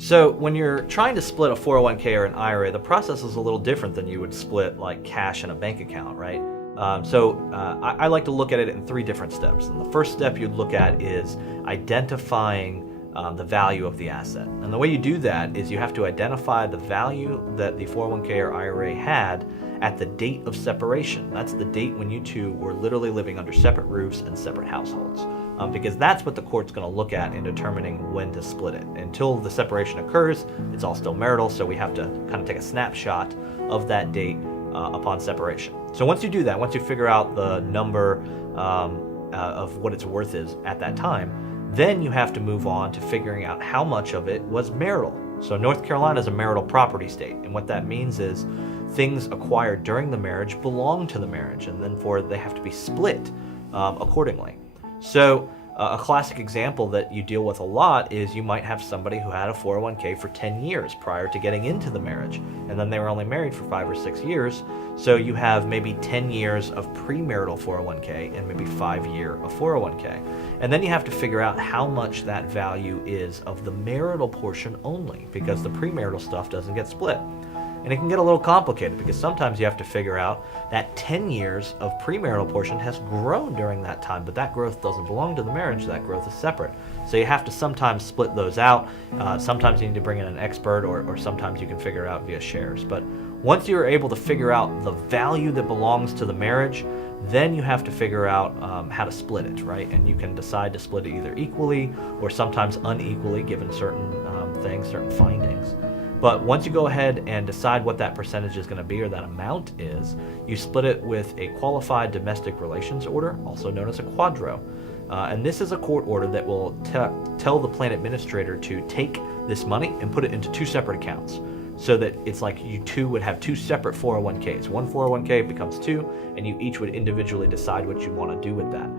So when you're trying to split a 401k or an IRA, the process is a little different than you would split like cash in a bank account, right? I like to look at it in 3 different steps. And the first step you'd look at is identifying the value of the asset. And the way you do that is you have to identify the value that the 401k or IRA had at the date of separation. That's the date when you two were literally living under separate roofs and separate households. Because that's what the court's going to look at in determining when to split it. Until the separation occurs, it's all still marital, so we have to kind of take a snapshot of that date upon separation. So once you do that, once you figure out the number of what it's worth is at that time, then you have to move on to figuring out how much of it was marital. So North Carolina is a marital property state, and what that means is things acquired during the marriage belong to the marriage, and then they have to be split accordingly. So a classic example that you deal with a lot is you might have somebody who had a 401k for 10 years prior to getting into the marriage, and then they were only married for 5 or 6 years. So you have maybe 10 years of premarital 401k and maybe 5 years of 401k. And then you have to figure out how much that value is of the marital portion only, because the premarital stuff doesn't get split. And it can get a little complicated because sometimes you have to figure out that 10 years of premarital portion has grown during that time, but that growth doesn't belong to the marriage, that growth is separate. So you have to sometimes split those out. Sometimes you need to bring in an expert, or sometimes you can figure it out via shares. But once you're able to figure out the value that belongs to the marriage, then you have to figure out how to split it, right? And you can decide to split it either equally or sometimes unequally given certain things, certain findings. But once you go ahead and decide what that percentage is going to be, or that amount is, you split it with a qualified domestic relations order, also known as a quadro. And this is a court order that will tell the plan administrator to take this money and put it into 2 separate accounts, so that it's like you two would have 2 separate 401ks. One 401k becomes 2, and you each would individually decide what you want to do with that.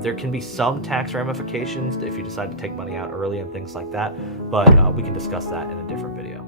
There can be some tax ramifications if you decide to take money out early and things like that, but we can discuss that in a different video.